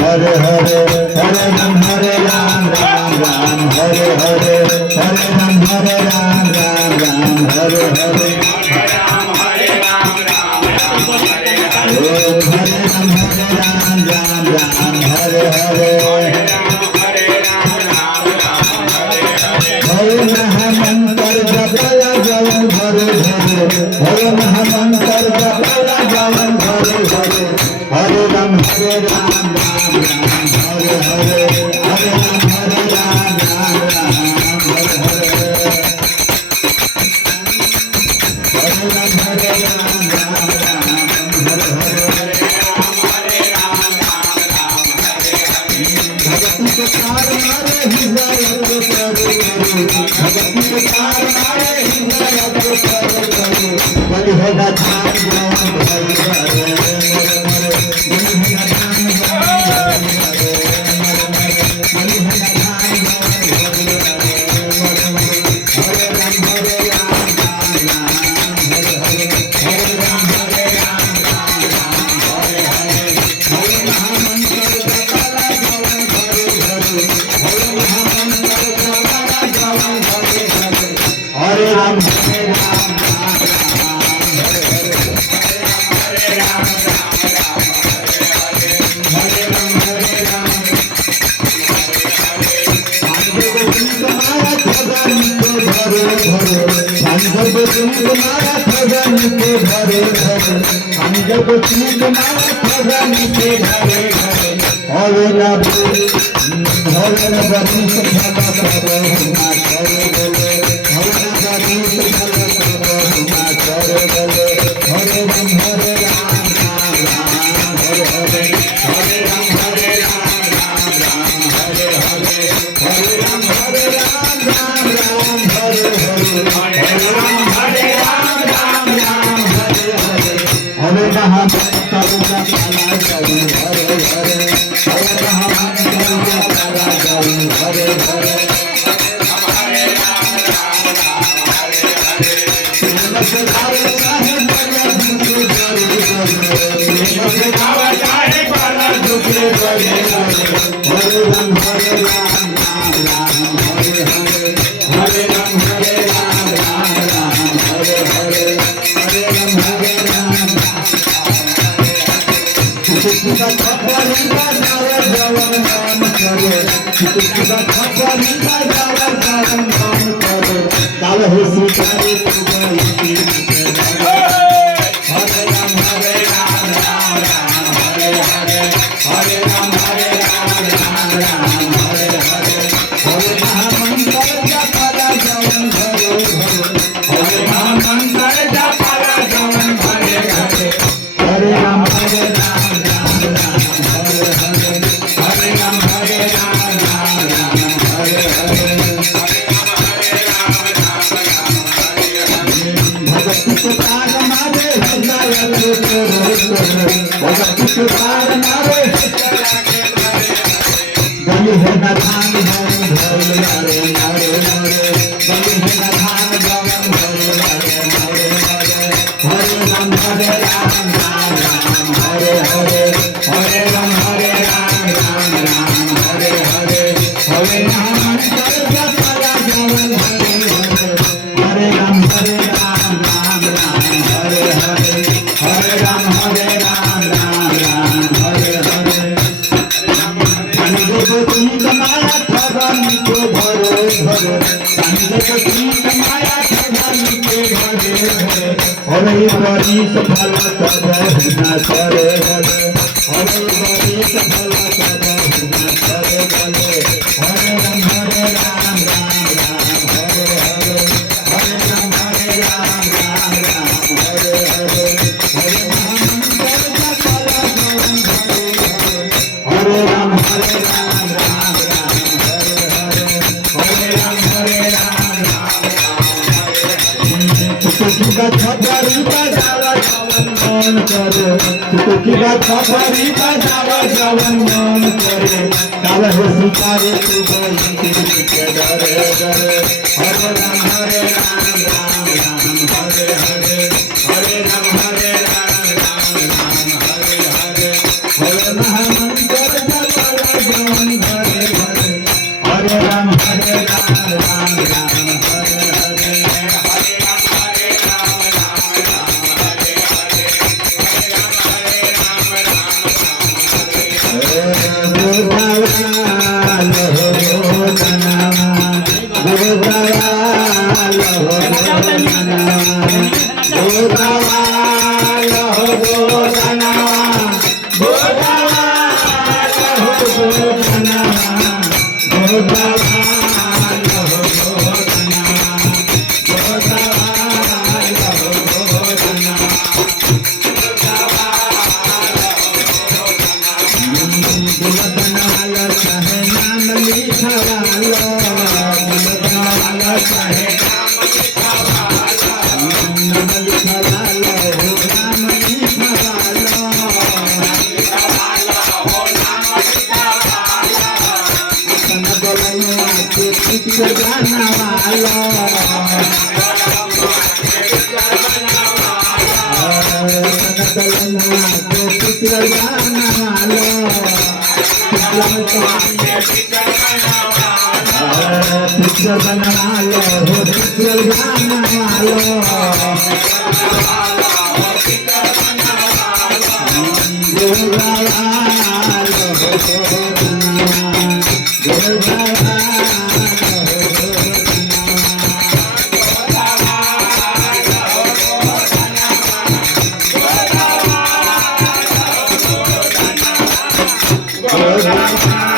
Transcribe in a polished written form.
Hare Hare Hare Ram Hare Ram Ram Ram Hare Hare Hare Ram Hare Ram Ram Ram Hare Hare Hare Ram Hare Ram Ram Ram Hare Hare Hare Ram Hare Ram Ram Ram Hare Hare Hare Mahamantar Japala Jalan Hare Hare Hare Mahamantar Japala Jalan Hare Hare Hare Ram Hare Ram Ram Ram Hare Hare Hare Ram Hare Ram Ram Ram Hare Hare Hare Ram Hare Ram Ram Ram Hare Hare भगति के तार मारे हृदय को करे भगति के तार मारे हृदय को करे बलि होगा धाम जान भरी हरे मरे मरे बलि होगा धाम जान भरी हरे मरे मरे बलि होगा धाम जान भरी हरे मरे मरे हरे राम हरे राम राम राम हरे हरे हरे राम हरे राम राम राम हरे हरे हरे महामंत्र जपला जवन हरे हरे हरे महामंत्र जपला जवन हरे हरे हरे राम हरे राम राम राम हरे हरे हरे राम राम राम हरे हरे हरे राम हरे राम पांडव तुम माया खजान के घरे घरे पांडव तुम माया खजान के घरे घरे हरे राम हरे राम सखा बाबा हुआ करे बोले हरे राम सखा बाबा हुआ करे बोले हरे राम हरे राम राम राम हरे हरे हरे राम हरे राम राम राम हरे हरे हरे राम हरे राम राम राम हरे हरे हरे राम हरे राम राम राम हरे हरे हरे महामंत्र जपला जवन हरे हरे हरे महामंत्र जपला जवन हरे हरे हरे राम राम राम हरे हरे से गावे चाहे बड़ा दुख करे से गावे चाहे बड़ा दुख करे हरे राम हरे राम राम राम हरे हरे हरे राम हरे राम राम राम हरे हरे हरे राम हरे राम चित्तुका खपरी बाजावे जवन नाम करे चित्तुका खपरी बाजावे जवन नाम करे काल हो सितारे तुगाई की हरे राम राम राम हरे हरे हरे राम राम राम हरे हरे हरे महामंत्र जपला जवन हरे हरे हरे महामंत्र जपला जवन हरे हरे हरे राम हरे राम राम राम हरे हरे हरे राम हरे राम राम राम हरे हरे भगति के तार मारे हृदय को करे भगति के तार मारे बलि होगा धाम जवन भरे हरे हरे हरे बलि होगा धाम जवन भरे हरे हरे हरे हरे राम हरे राम राम राम हरे हरे हरे राम हरे राम राम राम हरे हरे हरे महामंत्र जपला जवन हरे हरे हरे राम हरे राम राम राम हरे हरे हरे राम हरे राम राम राम हरे हरे पांडव तुम माया खजान के घरे घरे पांडव तुम माया खजान के घरे घरे हरे बड़ी सफल सब हुना करे हरे हरे बड़ी सफल सब हुना करे हरे हरे राम राम राम हरे हरे हरे राम राम राम हरे हरे हरे महामंत्र जपला जवन हरे हरे हरे राम राम राम हरे हरे हरे राम राम राम चित्तुका खपरी बाजावा जवन मन करे चित्तुका खपरी बाजावा जवन मन करे काल हो सितारे तुगाई के डरे डरे हरे राम राम राम हरे हरे हरे राम हरे राम राम राम हरे हरे हरे महामंत्र पिक्चर बना लो पिक्चर बना लो Oh,